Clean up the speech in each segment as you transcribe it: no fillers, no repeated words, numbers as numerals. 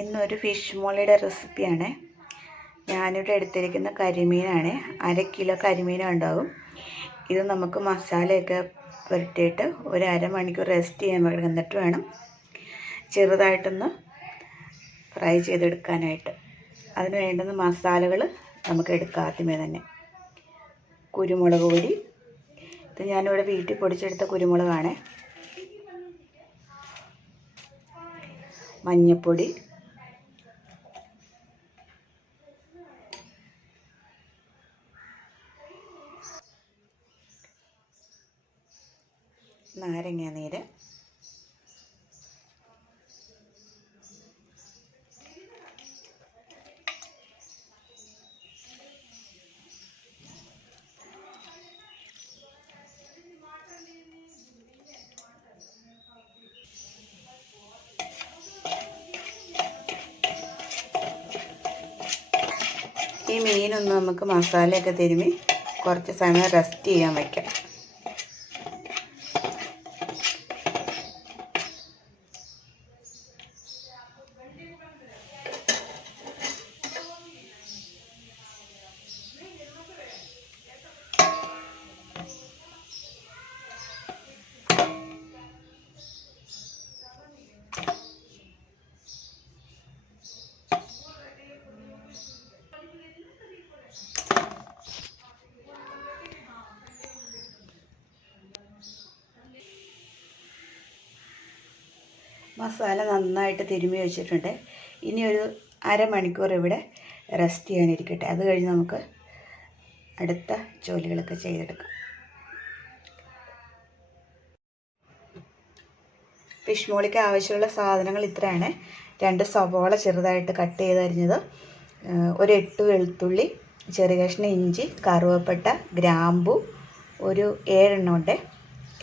ഇന്നൊരു ഫിഷ് മോളിയുടെ റെസിപ്പിയാണ്. ഞാനിവിടെ എടുത്തിരിക്കുന്ന കരിമീനാണ്. 1/2 കിലോ കരിമീൻ ഉണ്ടാവും. ഇത് നമുക്ക് മസാലയൊക്കെ പുരട്ടിയിട്ട് ഒരു അരമണിക്കൂർ റെസ്റ്റ് ചെയ്യാൻ വേണം. എന്നിട്ട് വേണം ചെറുതായിട്ടൊന്ന് ഫ്രൈ ചെയ്തെടുക്കാനായിട്ട്. അതിന് വേണ്ടുന്ന മസാലകൾ നമുക്ക് എടുക്കാം. ആദ്യമേ തന്നെ കുരുമുളക് പൊടി. ഇത് ഞാനിവിടെ വീട്ടിൽ പൊടിച്ചെടുത്ത കുരുമുളകാണ്. മഞ്ഞൾപ്പൊടി, നാരങ്ങ നീര്, ഈ മീനൊന്ന് നമുക്ക് മസാലയൊക്കെ തിരുമ്മി കുറച്ച് സമയം റെസ്റ്റ് ചെയ്യാൻ വയ്ക്കാം. മസാല നന്നായിട്ട് തിരുമ്മി വെച്ചിട്ടുണ്ട്. ഇനി ഒരു അരമണിക്കൂർ ഇവിടെ റെസ്റ്റ് ചെയ്യാനിരിക്കട്ടെ. അത് കഴിഞ്ഞ് നമുക്ക് അടുത്ത ജോലികളൊക്കെ ചെയ്തെടുക്കാം. ഫിഷ് മോളിക്ക് ആവശ്യമുള്ള സാധനങ്ങൾ ഇത്രയാണ്. 2 സവോള ചെറുതായിട്ട് കട്ട് ചെയ്തരിഞ്ഞത്, ഒരു 8 വെളുത്തുള്ളി, ചെറിയ കഷ്ണം ഇഞ്ചി, കറുവപ്പട്ട, ഗ്രാമ്പു ഒരു 7 എണ്ണം ഉണ്ട്,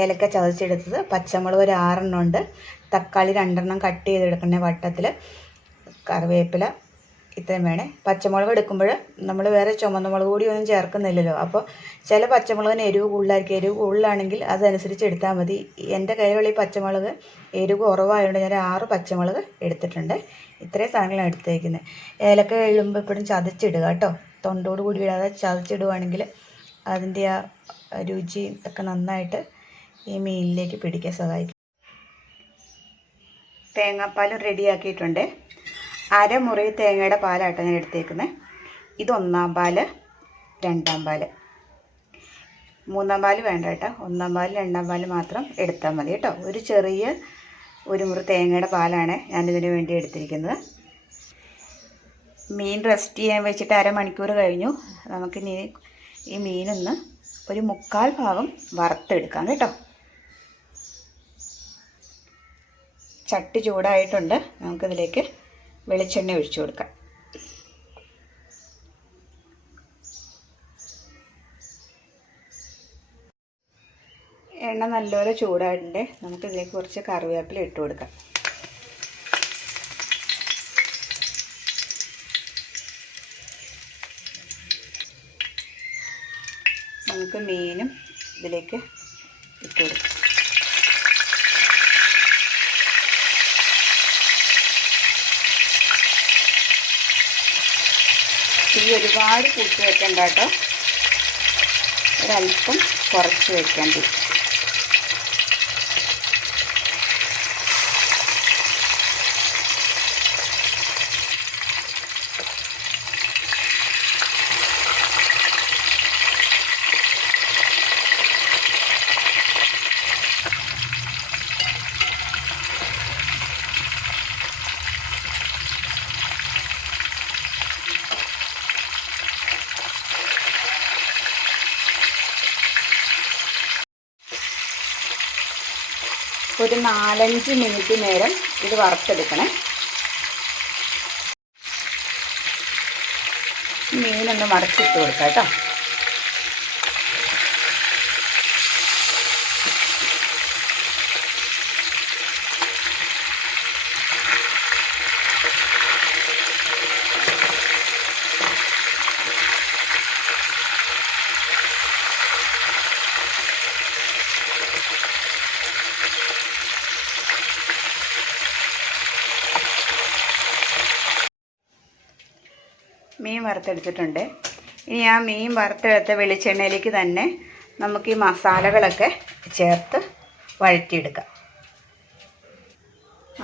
ഏലക്ക ചതച്ചെടുത്തത്, പച്ചമുളക് ഒരു 6 എണ്ണം ഉണ്ട്, തക്കാളി 2 എണ്ണം കട്ട് ചെയ്തെടുക്കണേ വട്ടത്തിൽ, കറിവേപ്പില ഇത്രയും വേണേ. പച്ചമുളക് എടുക്കുമ്പോൾ നമ്മൾ വേറെ ചുമന്ന മുളക് കൂടി ഒന്നും ചേർക്കുന്നില്ലല്ലോ. അപ്പോൾ ചില പച്ചമുളകിന് എരിവ് കൂടുതലായിരിക്കും. എരിവ് കൂടുതലാണെങ്കിൽ അതനുസരിച്ച് എടുത്താൽ മതി. എൻ്റെ കയ്യിലുള്ള ഈ പച്ചമുളക് എരിവ് കുറവായതുകൊണ്ട് ഞാൻ 6 പച്ചമുളക് എടുത്തിട്ടുണ്ട്. ഇത്രയും സാധനങ്ങളാണ് എടുത്തേക്കുന്നത്. ഏലക്ക കഴിയുമ്പോൾ എപ്പോഴും ചതച്ചിടുക കേട്ടോ. തൊണ്ടോട് കൂടി ഇടാതെ ചതച്ചിടുവാണെങ്കിൽ അതിൻ്റെ ആ രുചി ഒക്കെ നന്നായിട്ട് ഈ മീനിലേക്ക് പിടിക്കാൻ സഹായിക്കും. തേങ്ങാപ്പാലും റെഡിയാക്കിയിട്ടുണ്ട്. അരമുറി തേങ്ങയുടെ പാലാട്ടോ ഞാൻ എടുത്തേക്കുന്നത്. ഇത് 1-ാം പാല്, 2-ാം പാല്. 3-ാം പാല് വേണ്ട കേട്ടോ. 1-ാം പാല് 2-ാം പാല് മാത്രം എടുത്താൽ മതി കേട്ടോ. ഒരു മുറി തേങ്ങയുടെ പാലാണ് ഞാനിതിന് വേണ്ടി എടുത്തിരിക്കുന്നത്. മീൻ റെസ്റ്റ് ചെയ്യാൻ വെച്ചിട്ട് അരമണിക്കൂർ കഴിഞ്ഞു. നമുക്കിനി ഈ മീനൊന്ന് ഒരു 3/4 ഭാഗം വറുത്തെടുക്കാം കേട്ടോ. ചട്ടി ചൂടായിട്ടുണ്ട്. നമുക്കിതിലേക്ക് വെളിച്ചെണ്ണ ഒഴിച്ചു കൊടുക്കാം. എണ്ണ നല്ലപോലെ ചൂടായിട്ടുണ്ട്. നമുക്കിതിലേക്ക് കുറച്ച് കറിവേപ്പില ഇട്ട് കൊടുക്കാം. നമുക്ക് മീനും ഇതിലേക്ക് ഇട്ട് കൊടുക്കാം. തീ ഒരുപാട് കൂട്ടി വെക്കണ്ട കേട്ടോ. ഒരല്പം കുറച്ച് വെക്കാൻ തീ. ഒരു 4-5 മിനിറ്റ് നേരം ഇത് വറുത്തെടുക്കണേ. മീനൊന്ന് മറിച്ചിട്ട് കൊടുക്കാം കേട്ടോ. മീൻ വറുത്തെടുത്തിട്ടുണ്ട്. ഇനി ആ മീൻ വറുത്തെടുത്ത വെളിച്ചെണ്ണയിലേക്ക് തന്നെ നമുക്ക് ഈ മസാലകളൊക്കെ ചേർത്ത് വഴറ്റിയെടുക്കാം.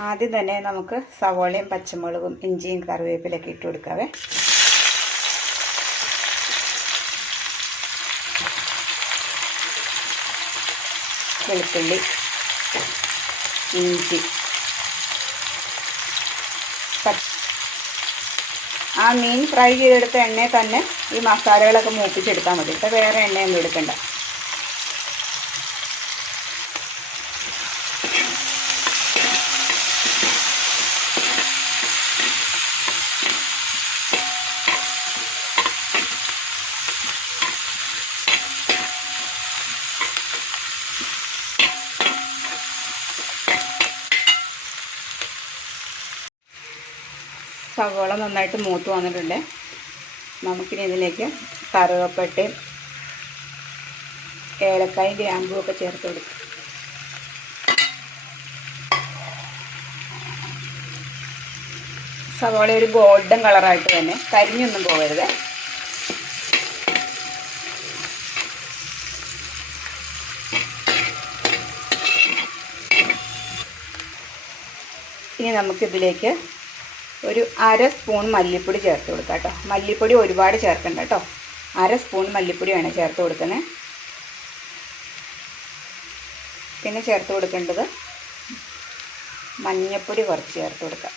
ആദ്യം തന്നെ നമുക്ക് സവോളയും പച്ചമുളകും ഇഞ്ചിയും കറിവേപ്പിലൊക്കെ ഇട്ട് കൊടുക്കാവേ. വെളുത്തുള്ളി, ഇഞ്ചി, ആ മീൻ ഫ്രൈ ചെയ്തെടുത്ത എണ്ണയിൽ തന്നെ ഈ മസാലകളൊക്കെ മൂപ്പിച്ചെടുത്താൽ മതി. ഇപ്പോൾ വേറെ എണ്ണയൊന്നും എടുക്കണ്ട. സവോള നന്നായിട്ട് മൂത്ത് വന്നിട്ടുണ്ട്. നമുക്കിനി ഇതിലേക്ക് കറുവപ്പട്ടയും ഏലക്കായും ഗ്രാമ്പും ഒക്കെ ചേർത്ത് കൊടുക്കും. സവോള ഒരു ഗോൾഡൻ കളറായിട്ട് തന്നെ, കരിഞ്ഞൊന്നും പോകരുത്. ഇനി നമുക്കിതിലേക്ക് ഒരു 1/2 സ്പൂൺ മല്ലിപ്പൊടി ചേർത്ത് കൊടുക്കാം കേട്ടോ. മല്ലിപ്പൊടി ഒരുപാട് ചേർക്കണ്ട കേട്ടോ. 1/2 സ്പൂൺ മല്ലിപ്പൊടിയാണ് ചേർത്ത് കൊടുക്കുന്നത്. പിന്നെ ചേർത്ത് കൊടുക്കേണ്ടത് മഞ്ഞൾപ്പൊടി കുറച്ച് ചേർത്ത് കൊടുക്കാം.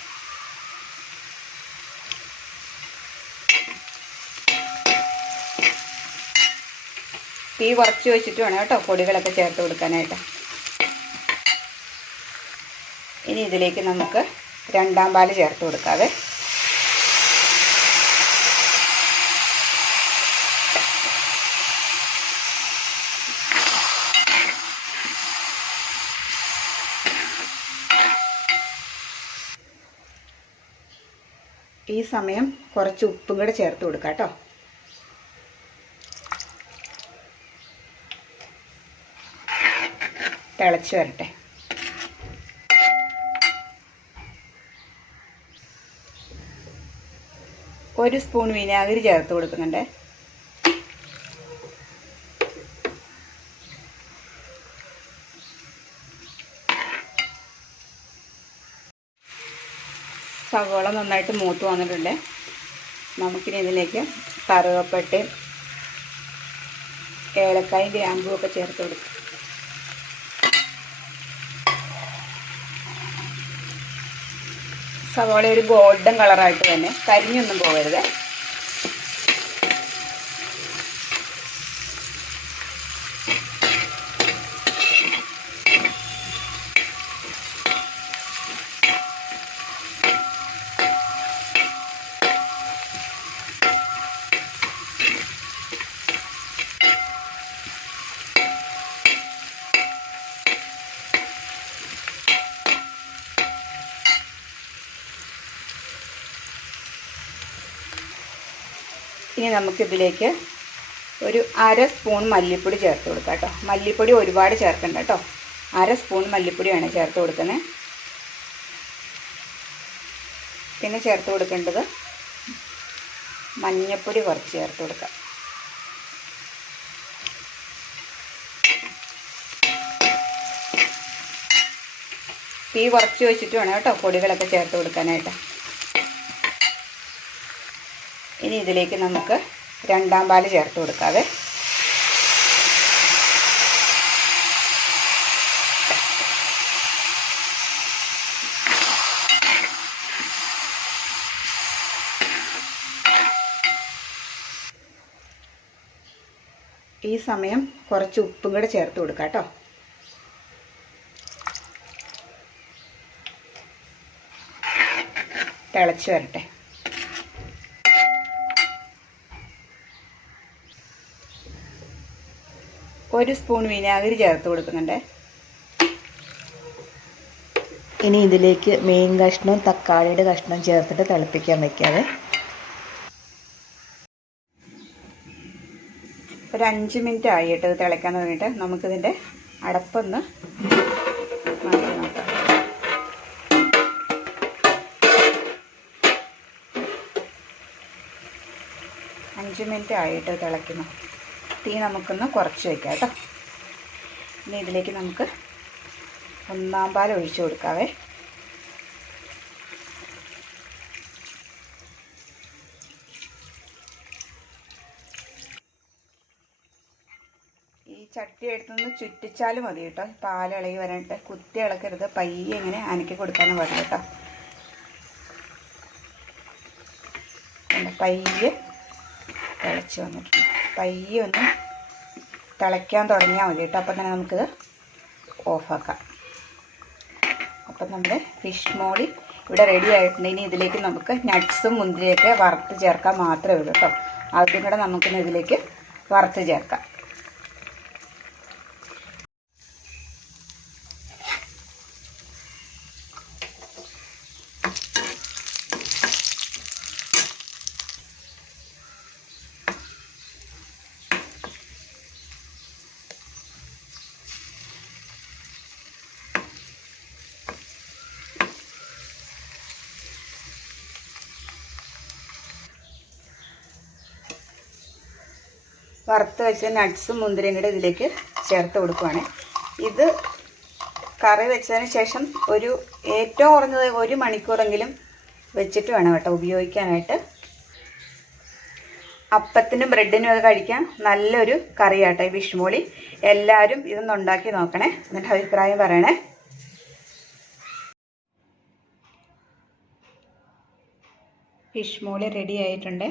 തീ കുറച്ച് വെച്ചിട്ട് വേണം കേട്ടോ പൊടികളൊക്കെ ചേർത്ത് കൊടുക്കാനായിട്ട്. ഇനി ഇതിലേക്ക് നമുക്ക് 2ാം പാല് ചേർത്ത് കൊടുക്കാവേ. ഈ സമയം കുറച്ച് ഉപ്പും കൂടെ ചേർത്ത് കൊടുക്കാം കേട്ടോ. തിളച്ച് വരട്ടെ. ഒരു സ്പൂൺ വിനാഗിരി ചേർത്ത് കൊടുക്കുന്നുണ്ട്. സവോള നന്നായിട്ട് മൂത്ത് വന്നിട്ടുണ്ട്. നമുക്കിനി ഇതിലേക്ക് കറുവപ്പട്ടയും ഏലക്കായും ഗ്രാമ്പും ഒക്കെ ചേർത്ത് കൊടുക്കും. സവോള ഒരു ഗോൾഡൻ കളറായിട്ട് തന്നെ, കരിഞ്ഞൊന്നും പോകരുത്. ഇനി നമുക്കിതിലേക്ക് ഒരു 1/2 സ്പൂൺ മല്ലിപ്പൊടി ചേർത്ത് കൊടുക്കാം കേട്ടോ. മല്ലിപ്പൊടി ഒരുപാട് ചേർക്കണ്ട കേട്ടോ. 1/2 സ്പൂൺ മല്ലിപ്പൊടിയാണ് ചേർത്ത് കൊടുക്കുന്നത്. പിന്നെ ചേർത്ത് കൊടുക്കേണ്ടത് മഞ്ഞൾപ്പൊടി കുറച്ച് ചേർത്ത് കൊടുക്കാം. തീ കുറച്ച് വെച്ചിട്ട് വേണം കേട്ടോ പൊടികളൊക്കെ ചേർത്ത് കൊടുക്കാനായിട്ട്. ഇനി ഇതിലേക്ക് നമുക്ക് 2ാം പാല് ചേർത്ത് കൊടുക്കാവേ. ഈ സമയം കുറച്ച് ഉപ്പും കൂടെ ചേർത്ത് കൊടുക്കാം കേട്ടോ. തിളച്ച് വരട്ടെ. ഒരു സ്പൂൺ വിനാഗിരി ചേർത്ത് കൊടുക്കുന്നുണ്ട്. ഇനി ഇതിലേക്ക് മീൻ കഷ്ണവും തക്കാളിയുടെ കഷ്ണവും ചേർത്തിട്ട് തിളപ്പിക്കാൻ വയ്ക്കാതെ ഒരു 5 മിനിറ്റ് ആയിട്ട് ഇത് തിളയ്ക്കാൻ തുടങ്ങിയിട്ട് നമുക്കിതിൻ്റെ അടപ്പൊന്ന് മാറ്റി നോക്കാം. 5 മിനിറ്റ് ആയിട്ട് തിളയ്ക്കുന്നു. തീ നമുക്കൊന്ന് കുറച്ച് വയ്ക്കാം കേട്ടോ. ഇനി ഇതിലേക്ക് നമുക്ക് 1-ാം പാൽ ഒഴിച്ച് കൊടുക്കാവേ. ഈ ചട്ടി എടുത്തൊന്ന് ചുറ്റിച്ചാൽ മതി കേട്ടോ. പാൽ ഇളകി വരാനായിട്ട് കുത്തി ഇളക്കരുത്, പയ്യെ ഇങ്ങനെ അനക്കി കൊടുക്കാനും മതി കേട്ടോ. പയ്യെ തിളച്ച് വന്നിട്ടുണ്ട്. പയ്യെ ഒന്ന് തിളയ്ക്കാൻ തുടങ്ങിയാൽ മതി കേട്ടോ. അപ്പം തന്നെ നമുക്കിത് ഓഫാക്കാം. അപ്പം നമ്മുടെ ഫിഷ് മോളി ഇവിടെ റെഡി ആയിട്ടുണ്ട്. ഇനി ഇതിലേക്ക് നമുക്ക് നട്ട്സും മുന്തിരിയൊക്കെ വറുത്ത് ചേർക്കാൻ മാത്രമേ ഉള്ളൂ കേട്ടോ. അതും കൂടെ നമുക്കിന്ന് ഇതിലേക്ക് വറുത്ത് ചേർക്കാം. വറുത്ത് വെച്ച നട്ട്സും മുന്തിരിയും കൂടെ ഇതിലേക്ക് ചേർത്ത് കൊടുക്കുകയാണ്. ഇത് കറി വെച്ചതിന് ശേഷം ഏറ്റവും കുറഞ്ഞത് 1 മണിക്കൂറെങ്കിലും വെച്ചിട്ട് വേണം കേട്ടോ ഉപയോഗിക്കാനായിട്ട്. അപ്പത്തിനും ബ്രെഡിനും ഒക്കെ കഴിക്കാൻ നല്ലൊരു കറിയാട്ടോ ഈ ഫിഷ് മോളി. എല്ലാവരും ഇതൊന്ന് ഉണ്ടാക്കി നോക്കണേ, എന്നിട്ട് അഭിപ്രായം പറയണേ. ഫിഷ് മോളി റെഡി ആയിട്ടുണ്ട്.